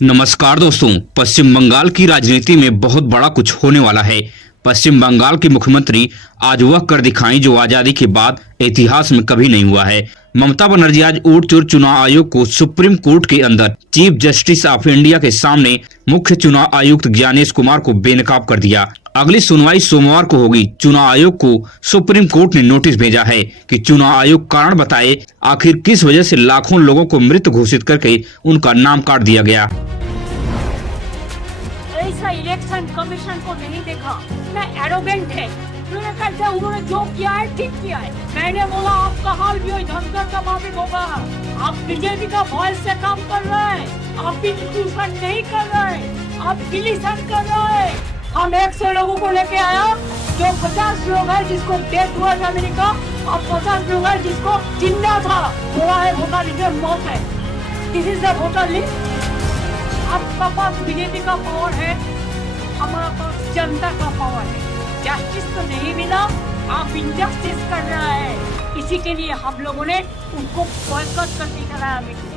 नमस्कार दोस्तों, पश्चिम बंगाल की राजनीति में बहुत बड़ा कुछ होने वाला है। पश्चिम बंगाल के मुख्यमंत्री आज वह कर दिखाई जो आजादी के बाद इतिहास में कभी नहीं हुआ है। ममता बनर्जी आज ऊट चोर चुनाव आयोग को सुप्रीम कोर्ट के अंदर चीफ जस्टिस ऑफ इंडिया के सामने मुख्य चुनाव आयुक्त ज्ञानेश कुमार को बेनकाब कर दिया। अगली सुनवाई सोमवार को होगी। चुनाव आयोग को सुप्रीम कोर्ट ने नोटिस भेजा है कि चुनाव आयोग कारण बताए आखिर किस वजह से लाखों लोगों को मृत घोषित करके उनका नाम काट दिया गया। ऐसा इलेक्शन कमीशन को नहीं देखा, मैं एरोगेंट है। उन्होंने जो किया है ठीक किया है। मैंने बोला आपका हाल भी वही धनगर का माफिक होगा। आप बीजेपी का वॉइस से काम कर रहे हैं, आप इंक्लूजन नहीं कर रहे हैं, आप डिलीशन कर रहे हैं। हम 100 लोगों को लेके आया जो 50 लोग है जिसको डेथ हुआ था अमेरिका, और 50 लोग है जिसको जिंदा था। बोला है वोटर लिस्ट मौत है। This is the voter list. आपका पास बीजेपी का पावर है, हमारा पास जनता का पावर है। जस्टिस तो नहीं मिला, आप इनजस्टिस कर रहा है। इसी के लिए हम लोगों ने उनको बॉयकॉट करके कराया मीटिंग।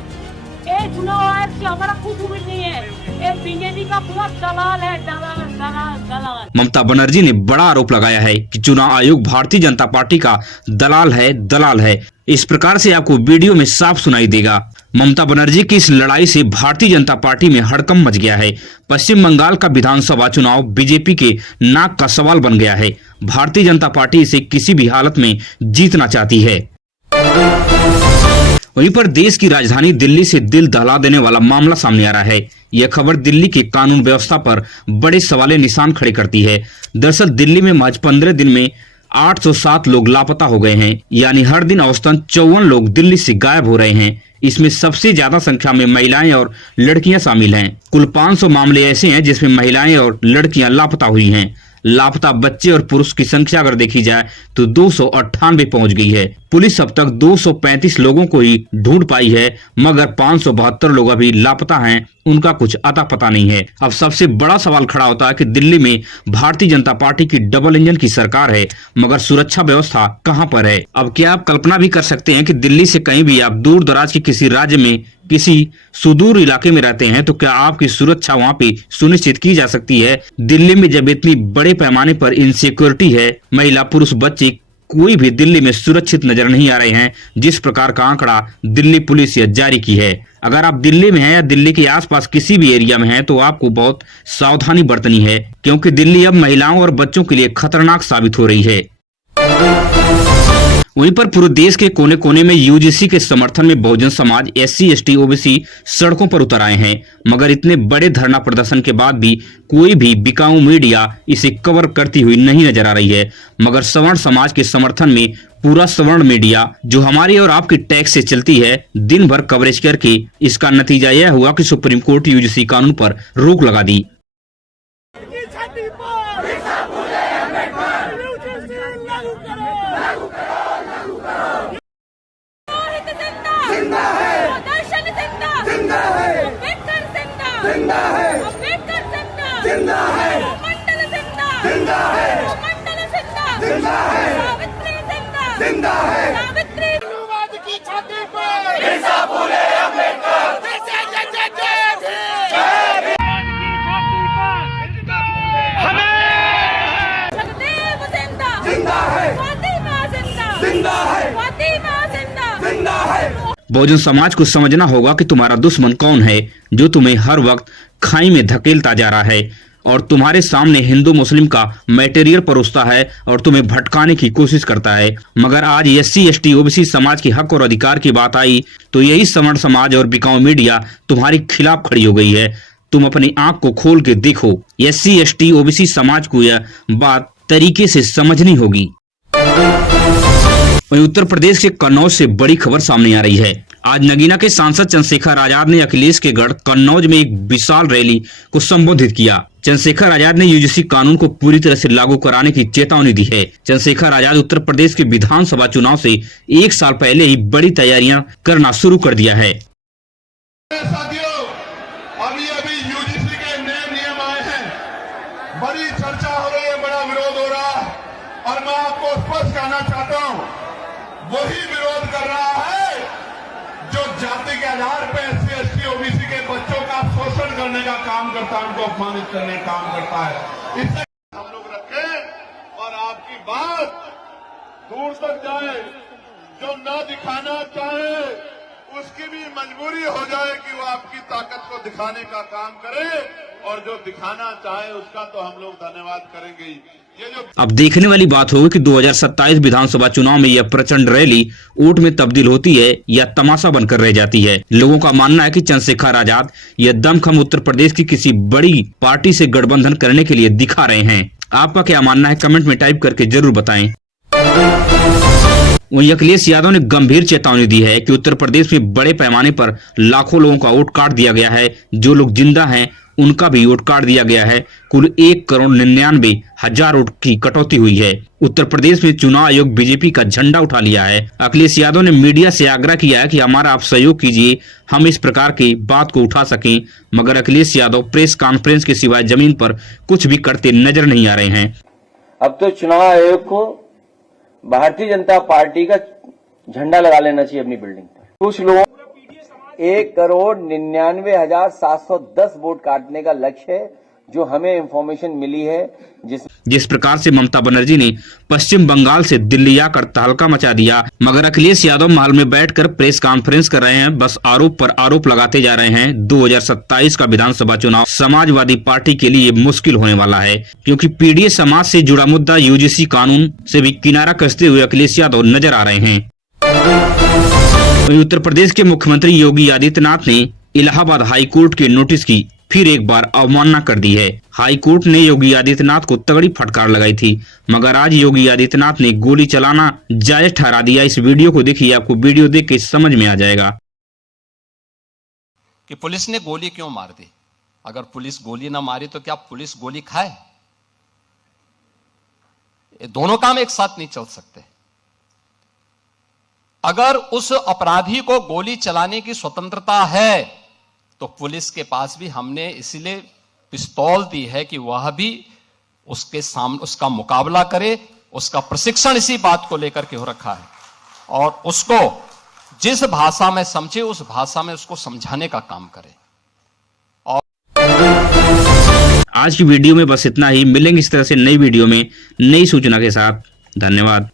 ये चुनाव आयोग से हमारा कुछ उम्मीद नहीं है। ये बीजेपी का पूरा दलाल है, दलाल दलाल दलाल। ममता बनर्जी ने बड़ा आरोप लगाया है कि चुनाव आयोग भारतीय जनता पार्टी का दलाल है। इस प्रकार से आपको वीडियो में साफ सुनाई देगा। ममता बनर्जी की इस लड़ाई से भारतीय जनता पार्टी में हड़कंप मच गया है। पश्चिम बंगाल का विधानसभा चुनाव बीजेपी के नाक का सवाल बन गया है। भारतीय जनता पार्टी इसे किसी भी हालत में जीतना चाहती है। वहीं पर देश की राजधानी दिल्ली से दिल दहला देने वाला मामला सामने आ रहा है। यह खबर दिल्ली की कानून व्यवस्था पर बड़े सवाले निशान खड़े करती है। दरअसल दिल्ली में महज 15 दिन में 807 लोग लापता हो गए हैं, यानी हर दिन औसतन 54 लोग दिल्ली से गायब हो रहे हैं। इसमें सबसे ज्यादा संख्या में महिलाएं और लड़कियां शामिल हैं। कुल 500 मामले ऐसे हैं जिसमें महिलाएं और लड़कियां लापता हुई हैं। लापता बच्चे और पुरुष की संख्या अगर देखी जाए तो 298 पहुंच गई है। पुलिस अब तक 235 लोगों को ही ढूंढ पाई है, मगर 572 लोग अभी लापता हैं, उनका कुछ अता पता नहीं है। अब सबसे बड़ा सवाल खड़ा होता है कि दिल्ली में भारतीय जनता पार्टी की डबल इंजन की सरकार है, मगर सुरक्षा व्यवस्था कहां पर है। अब क्या आप कल्पना भी कर सकते हैं कि दिल्ली से कहीं भी आप दूर दराज के किसी राज्य में किसी सुदूर इलाके में रहते हैं तो क्या आपकी सुरक्षा वहां पे सुनिश्चित की जा सकती है। दिल्ली में जब इतनी बड़े पैमाने पर इनसिक्योरिटी है, महिला पुरुष बच्चे कोई भी दिल्ली में सुरक्षित नजर नहीं आ रहे हैं, जिस प्रकार का आंकड़ा दिल्ली पुलिस ने जारी की है। अगर आप दिल्ली में हैं या दिल्ली के आसपास किसी भी एरिया में हैं तो आपको बहुत सावधानी बरतनी है, क्योंकि दिल्ली अब महिलाओं और बच्चों के लिए खतरनाक साबित हो रही है। वहीं पर पूरे देश के कोने कोने में यूजीसी के समर्थन में Bahujan Samaj, SC, ST, OBC सड़कों पर उतर आए हैं, मगर इतने बड़े धरना प्रदर्शन के बाद भी कोई भी बिकाऊ मीडिया इसे कवर करती हुई नहीं नजर आ रही है। मगर सवर्ण समाज के समर्थन में पूरा सवर्ण मीडिया जो हमारी और आपकी टैक्स से चलती है, दिन भर कवरेज करके इसका नतीजा यह हुआ कि सुप्रीम कोर्ट यूजीसी कानून पर रोक लगा दी। बहुजन समाज को समझना होगा कि तुम्हारा दुश्मन कौन है, जो तुम्हें हर वक्त खाई में धकेलता जा रहा है और तुम्हारे सामने हिंदू मुस्लिम का मटेरियल परोसता है और तुम्हें भटकाने की कोशिश करता है। मगर आज SC, ST, OBC समाज के हक और अधिकार की बात आई तो यही सवर्ण समाज और बिकाऊ मीडिया तुम्हारे खिलाफ खड़ी हो गई है। तुम अपनी आंख को खोल के देखो। SC, ST, OBC समाज को यह बात तरीके से समझनी होगी। वहीं उत्तर प्रदेश के कन्नौज से बड़ी खबर सामने आ रही है। आज नगीना के सांसद चंद्रशेखर आजाद ने अखिलेश के गढ़ कन्नौज में एक विशाल रैली को संबोधित किया। चंद्रशेखर आजाद ने यूजीसी कानून को पूरी तरह से लागू कराने की चेतावनी दी है। चंद्रशेखर आजाद उत्तर प्रदेश के विधानसभा चुनाव से 1 साल पहले ही बड़ी तैयारियां करना शुरू कर दिया है। साथियों, अभी यूजीसी के नए नियम आए हैं, बड़ी चर्चा हो रही है, बड़ा विरोध हो रहा है, और मैं आपको स्पष्ट कहना चाहता हूं, वही विरोध कर रहा है जो जाति के आधार पर SC, ST, OBC के बच्चों का शोषण कार्यकर्ताओं को अपमानित करने का काम करता है। इससे हम लोग रखें और आपकी बात दूर तक जाए। जो न दिखाना चाहे उसकी भी मजबूरी हो जाए कि वो आपकी ताकत को दिखाने का काम करे, और जो दिखाना चाहे उसका तो हम लोग धन्यवाद करेंगे ही। ये जो अब देखने वाली बात होगी कि 2027 विधानसभा चुनाव में यह प्रचंड रैली वोट में तब्दील होती है या तमाशा बनकर रह जाती है। लोगों का मानना है कि चंद्रशेखर आजाद यह दमखम उत्तर प्रदेश की किसी बड़ी पार्टी से गठबंधन करने के लिए दिखा रहे हैं। आपका क्या मानना है, कमेंट में टाइप करके जरूर बताएं। वहीं अखिलेश यादव ने गंभीर चेतावनी दी है कि उत्तर प्रदेश में बड़े पैमाने पर लाखों लोगों का वोट काट दिया गया है। जो लोग जिंदा हैं उनका भी वोट काट दिया गया है। कुल 1,99,00,000 वोट की कटौती हुई है। उत्तर प्रदेश में चुनाव आयोग बीजेपी का झंडा उठा लिया है। अखिलेश यादव ने मीडिया से आग्रह किया है कि हमारा आप सहयोग कीजिए, हम इस प्रकार की बात को उठा सकें, मगर अखिलेश यादव प्रेस कॉन्फ्रेंस के सिवाय जमीन पर कुछ भी करते नजर नहीं आ रहे हैं। अब तो चुनाव आयोग को भारतीय जनता पार्टी का झंडा लगा लेना चाहिए अपनी बिल्डिंग पर। कुछ लोगों 1,99,710 वोट काटने का लक्ष्य है, जो हमें इंफॉर्मेशन मिली है। जिस प्रकार से ममता बनर्जी ने पश्चिम बंगाल से दिल्ली आकर तहलका मचा दिया, मगर अखिलेश यादव महल में बैठकर प्रेस कॉन्फ्रेंस कर रहे हैं, बस आरोप पर आरोप लगाते जा रहे हैं। 2027 का विधानसभा चुनाव समाजवादी पार्टी के लिए मुश्किल होने वाला है, क्योंकि पीडीए समाज से जुड़ा मुद्दा यूजीसी कानून से भी किनारा कसते हुए अखिलेश यादव नजर आ रहे हैं। वहीं उत्तर प्रदेश के मुख्यमंत्री योगी आदित्यनाथ ने इलाहाबाद हाई कोर्ट के नोटिस की फिर एक बार अवमानना कर दी है। हाई कोर्ट ने योगी आदित्यनाथ को तगड़ी फटकार लगाई थी, मगर आज योगी आदित्यनाथ ने गोली चलाना जायज ठहरा दिया। इस वीडियो को देखिए, आपको वीडियो देख के समझ में आ जाएगा कि पुलिस ने गोली क्यों मार दी। अगर पुलिस गोली ना मारी तो क्या पुलिस गोली खाए? ये दोनों काम एक साथ नहीं चल सकते। अगर उस अपराधी को गोली चलाने की स्वतंत्रता है तो पुलिस के पास भी हमने इसीलिए पिस्तौल दी है कि वह भी उसके सामने उसका मुकाबला करे। उसका प्रशिक्षण इसी बात को लेकर के हो रखा है, और उसको जिस भाषा में समझे उस भाषा में उसको समझाने का काम करे। आज की वीडियो में बस इतना ही। मिलेंगे इस तरह से नई वीडियो में नई सूचना के साथ। धन्यवाद।